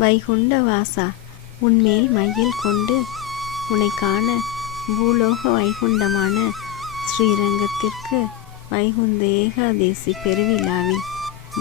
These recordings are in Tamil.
வைகுண்ட வாசா, உன்மேல் மையல் கொண்டு உன்னை காண பூலோக வைகுண்டமான ஸ்ரீரங்கத்திற்கு வைகுந்த ஏகாதேசி பெருவிழாவில்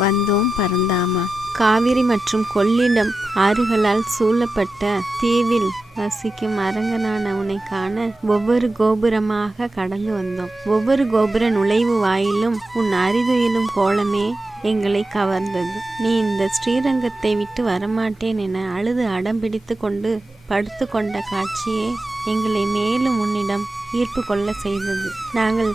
வந்தோம் பரந்தாமா. காவிரி மற்றும் கொள்ளிடம் ஆறுகளால் சூழப்பட்ட தீவில் வசிக்கும் அரங்கனான உன்னை காண ஒவ்வொரு கோபுரமாக கடந்து வந்தோம். ஒவ்வொரு கோபுர நுழைவு வாயிலும் உன் அரிதுயிலும் கோலமே எங்களை கவர்ந்தது. நீ இந்த ஸ்ரீரங்கத்தை விட்டு வரமாட்டேன் என அழுது அடம்பிடித்து கொண்டு படுத்து கொண்ட காட்சியே எங்களை மேலும் உன்னிடம் ஈர்ப்பு கொள்ள செய்தது. நாங்கள்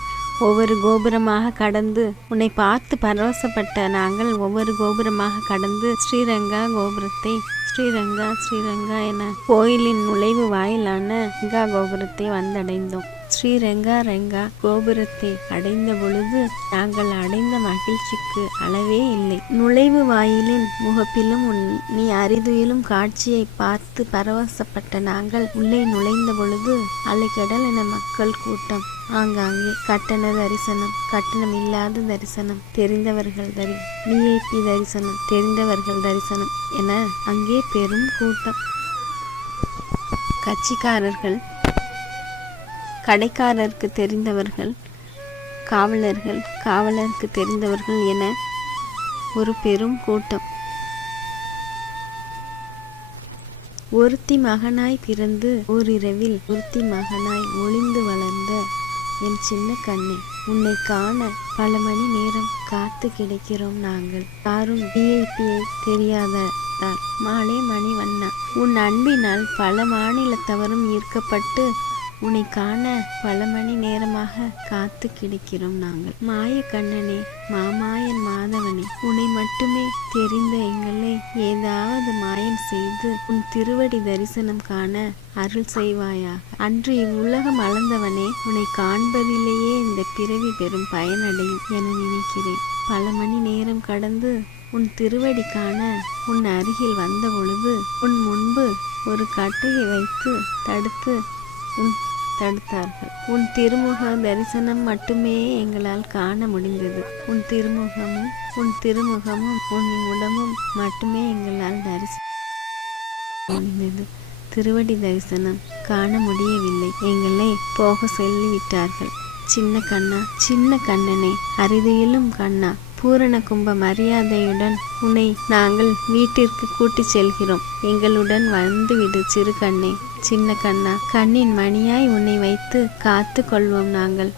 ஒவ்வொரு கோபுரமாக கடந்து உன்னை பார்த்து பரவசப்பட்ட நாங்கள் ஒவ்வொரு கோபுரமாக கடந்து ஸ்ரீரங்கா கோபுரத்தை ஸ்ரீரங்கா ஸ்ரீரங்கா என கோயிலின் நுழைவு வாயிலான ரங்கா கோபுரத்தை வந்தடைந்தோம். ஸ்ரீரங்கா ரங்கா கோபுரத்தை அடைந்த பொழுது நாங்கள் அடைந்த மகிழ்ச்சிக்கு அளவே இல்லை. நுழைவு வாயிலின் முகப்பிலும் நீ அரிதுயிலும் காட்சியை பார்த்து பரவசப்பட்ட நாங்கள் உள்ளே நுழைந்த பொழுது அலைக்கடல் என மக்கள் கூட்டம், ஆங்காங்கே கட்டண தரிசனம், கட்டணம் இல்லாத தரிசனம், தெரிந்தவர்கள் விஐபி தரிசனம், தெரிந்தவர்கள் தரிசனம் என அங்கே பெரும் கூட்டம். கட்சிக்காரர்கள், கடைக்காரருக்கு தெரிந்தவர்கள், காவலர்கள், காவலருக்கு தெரிந்தவர்கள் என ஒரு பெரும் கூட்டம். ஒருத்தி மகனாய் பிறந்து ஓரிரவில் ஒருத்தி மகனாய் ஒளிந்து வளர்ந்த என் சின்ன கண்ணே, உன்னை காண பல மணி நேரம் காத்து கிடைக்கிறோம் நாங்கள். யாரும் விஐபியை தெரியாததால் மாலை மணி வண்ணா, உன் அன்பினால் பல மாநிலத்தவரும் ஈர்க்கப்பட்டு உன்னை காண பல மணி நேரமாக காத்து கிடைக்கிறோம் நாங்கள். மாய கண்ணனே, மாமாயன் மாதவனே, உன்னை மட்டுமே தெரிந்த எங்களை ஏதாவது மாயம் செய்து உன் திருவடி தரிசனம் காண அருள் செய்வாயாக. அன்று இவ்வுலகம் அளந்தவனே, உன்னை காண்பதிலேயே இந்த பிறவி பெரும் பயனடையும் என நினைக்கிறேன். பல மணி நேரம் கடந்து உன் திருவடி காண உன் அருகில் வந்த பொழுது உன் முன்பு ஒரு கட்டையை வைத்து தடுத்தார்கள். உன் திருமுக தரிசனம் மட்டுமே எங்களால் காண முடிந்தது. உன் திருமுகமும் உன் உடம்பும் மட்டுமே எங்களால் தரிசனம் முடிந்தது. திருவடி தரிசனம் காண முடியவில்லை. எங்களை போக சொல்லிவிட்டார்கள். சின்ன கண்ணா, சின்ன கண்ணனே, அரிதியிலும் கண்ணா, பூரண கும்ப மரியாதையுடன் உன்னை நாங்கள் வீட்டிற்கு கூட்டிச் செல்கிறோம். எங்களுடன் வந்துவிடு சிறு கண்ணே, சின்ன கண்ணா, கண்ணின் மணியாய் உன்னை வைத்து காத்து கொள்வோம் நாங்கள்.